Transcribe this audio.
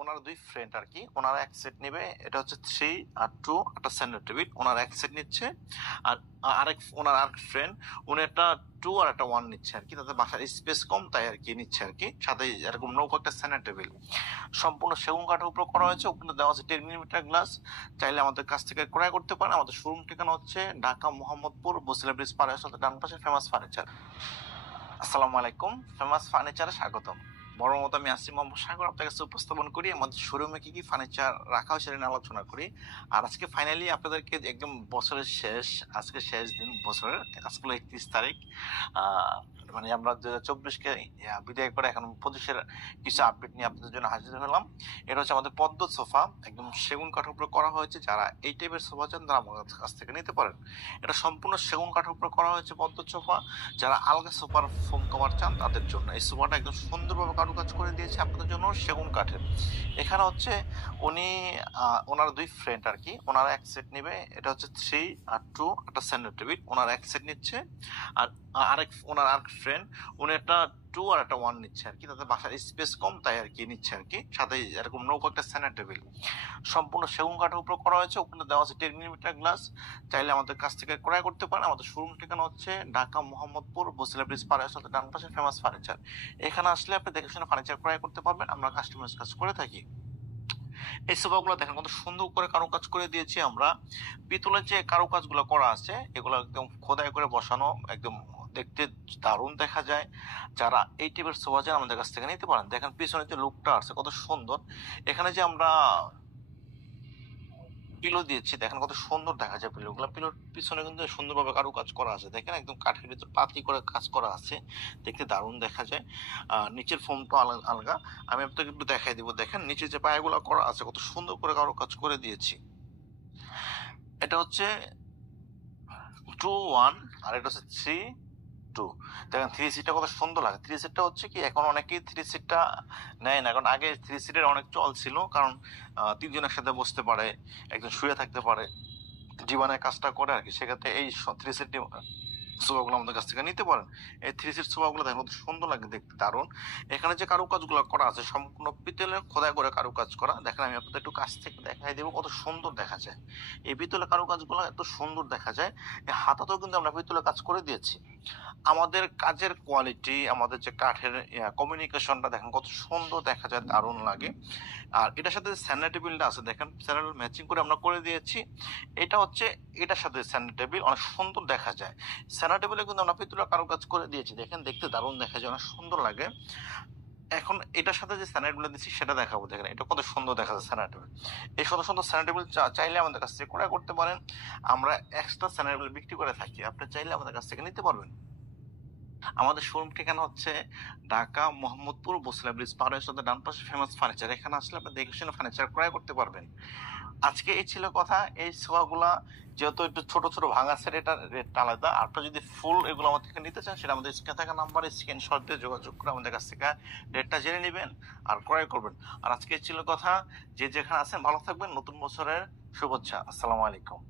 ওনার দুই ফ্রেন্ড আর কি, ওনারা এক সেট নেবে। এটা হচ্ছে 3 আর 2 একটা সেন্টার টেবিল, ওনারা এক সেট নিচ্ছে। আর ওনার আরেক ফ্রেন্ড উনি একটা 2 আর একটা 1 নিচ্ছে আর কি, তাদের বাসার স্পেস কম তাই আর কি নিচ্ছে আর কি। সাথে এরকম নৌকো একটা সেন্টার টেবিল সম্পূর্ণ সেগুন কাঠের উপর করা হয়েছে। ওখানে দেওয়া আছে 10 মিলিমিটার গ্লাস। চাইলে আমাদের কাছ থেকে ক্রয় করতে পারেন। আমাদের শোরুম ঠিকানা হচ্ছে ঢাকা মোহাম্মদপুর বসিলা ব্রিজ পাড়ের সাথে ডান পাশে ফেমাস ফার্নিচার। আসসালামু আলাইকুম, ফেমাস ফার্নিচারে স্বাগতম। বড় মতো আমি আসিম মোহাম্মদ সাগর আপনার কাছে উপস্থাপন করি আমাদের শোরুমে কি কি ফার্নিচার রাখা হয় সেটা নিয়ে আলোচনা করি। আর আজকে ফাইনালি আপনাদেরকে একদম বছরের শেষ, আজকে শেষ দিন বছরের, আজকে 31 তারিখ। মানে আমরা 2024-কে বিদায় করে এখন 25-এর কিছু আপডেট নিয়ে আপনাদের জন্য হাজির হলাম। এটা হচ্ছে আমাদের পদ্ম সোফা, একদম সেগুন কাঠের উপরে করা হয়েছে। যারা এই টাইপের সোফা চান তারা আমাদের কাছ থেকে নিতে পারেন। এটা সম্পূর্ণ সেগুন কাঠের উপরে করা হয়েছে পদ্ম সোফা। যারা আলগা সোফার ফোম কভার চান তাদের জন্য এই সোফাটা একদম সুন্দরভাবে কারুকাজ করে দিয়েছে আপনাদের জন্য সেগুন কাঠের। এখানে হচ্ছে উনি ওনার দুই ফ্রেন্ড আর কি, ওনারা এক সেট নেবে। এটা হচ্ছে 3 আর 2 একটা সেন্টার টেবিল, ওনারা এক সেট নিচ্ছে। আর ওনার আরেক ফ্রেন্ড উনি একটা 2 আর একটা 1 নিচ্ছে আর কি, তাদের বাসার স্পেস কম তাই আর কি নিচ্ছে আর কি। সাথে এরকম নৌকো একটা সেন্টার টেবিল সম্পূর্ণ সেগুন কাঠের উপর করা হয়েছে। ওখানে দেওয়া আছে 10 মিলিমিটার গ্লাস। চাইলে আমাদের কাছ থেকে ক্রয় করতে পারেন। আমাদের শোরুম ঠিকানা হচ্ছে ঢাকা মোহাম্মদপুর বসিলা ব্রিজ পাড়ের সাথে ডান পাশে ফেমাস ফার্নিচার। এখানে আসলে আপনি দেখে শুনে ফার্নিচার ক্রয় করতে পারবেন। আমরা কাস্টমাইজ কাজ করে থাকি। এই সোফাগুলো দেখেন কত সুন্দর করে কারুকাজ করে দিয়েছি আমরা। পিতলের যে কারুকাজগুলো করা আছে এগুলো একদম খোদাই করে বসানো, একদম দেখতে দারুণ দেখা যায়। যারা এই টাইপের সোফা চান আমাদের কাছ থেকে নিতে পারেন। দেখেন পিছনে যে লুকটা আছে কত সুন্দর। এখানে যে আমরা পিলো দিয়েছি দেখেন কত সুন্দর দেখা যায়। পিলোর পিছনে কিন্তু সুন্দরভাবে কারুকাজ করা আছে। দেখেন একদম কাঠের ভিতর পাতলি করে কাজ করা আছে, দেখতে দারুণ দেখা যায়। নিচের ফোমটা আলগা। আমি আপনাকে একটু দেখাই দিব। দেখেন নিচে যে পায়াগুলো করা আছে কত সুন্দর করে কারুকাজ করে দিয়েছি। এটা হচ্ছে 2-1 আর এটা হচ্ছে 3-2। দেখেন 3 সিটটা কত সুন্দর লাগে। 3 সিটটা হচ্ছে কি এখন অনেকেই 3 সিটটা নেয় না, কারণ আগে 3 সিটের অনেক চল ছিল। কারণ 3 জন একসাথে বসতে পারে, একজন শুয়ে থাকতে পারে, জীবনের কাজটা করে আর কি। সেক্ষেত্রে এই 3 সিট সোফাগুলো আমাদের কাছ থেকে নিতে পারেন। এই 3 সিট সোফাগুলো দেখেন কত সুন্দর লাগে, দেখতে দারুণ। এখানে যে কারুকাজগুলো করা আছে সম্পূর্ণ পিতলের খোদাই করে কারুকাজ করা। দেখেন আমি আপনাদের একটু কাছ থেকে দেখাই দেবো কত সুন্দর দেখা যায়। এই পিতলের কারুকাজগুলো এত সুন্দর দেখা যায়। এই হাতাতেও কিন্তু আমরা পিতলের কাজ করে দিয়েছি। আমাদের কাজের কোয়ালিটি, আমাদের যে কাঠের কমিউনিকেশনটা দেখেন কত সুন্দর দেখা যায়, দারুণ লাগে। আর এটার সাথে স্যান্ডার টেবিলটা আছে দেখেন, স্যান্ডার ম্যাচিং করে আমরা করে দিয়েছি। এটা হচ্ছে এটার সাথে স্যান্ডার টেবিল অনেক সুন্দর দেখা যায়। স্যান্ডার টেবিলে কিন্তু আমরা পিতলের কারুকাজ করে দিয়েছি। দেখেন দেখতে দারুণ দেখা যায়, অনেক সুন্দর লাগে। এখন এটার সাথে যে স্যান্ডার টেবিল দিচ্ছি সেটা দেখাবো। দেখেন এটা কত সুন্দর দেখা যায় স্যান্ডার টেবিল। এই সুন্দর সুন্দর স্যান্ডার টেবিল চাইলে আমাদের কাছ থেকে ক্রয় করতে পারেন। আমরা এক্সট্রা স্যান্ডার টেবিল বিক্রি করে থাকি, আপনি চাইলে আমাদের কাছ থেকে নিতে পারবেন। আমাদের শোরুম ঠিকানা হচ্ছে ঢাকা মোহাম্মদপুর বসিলা ব্রিজ পাড়ের সাথে ডান পাশে ফেমাস ফার্নিচার। এখানে আসলে আপনি দেখে শুনে ফার্নিচার ক্রয় করতে পারবেন। আজকে এই ছিল কথা। এই সোফাগুলা যেহেতু একটু ছোট ছোট ভাঙা সেট, এটার রেটটা আলাদা। আপনারা যদি ফুল এগুলো আমাদের থেকে নিতে চান সেটা আমাদের স্ক্রিনে থাকা নাম্বারে স্ক্রিনশট দিয়ে যোগাযোগ করে আমাদের কাছ থেকে রেটটা জেনে নেবেন আর ক্রয় করবেন। আর আজকে এই ছিল কথা। যে যেখানে আছেন ভালো থাকবেন। নতুন বছরের শুভেচ্ছা। আসসালামু আলাইকুম।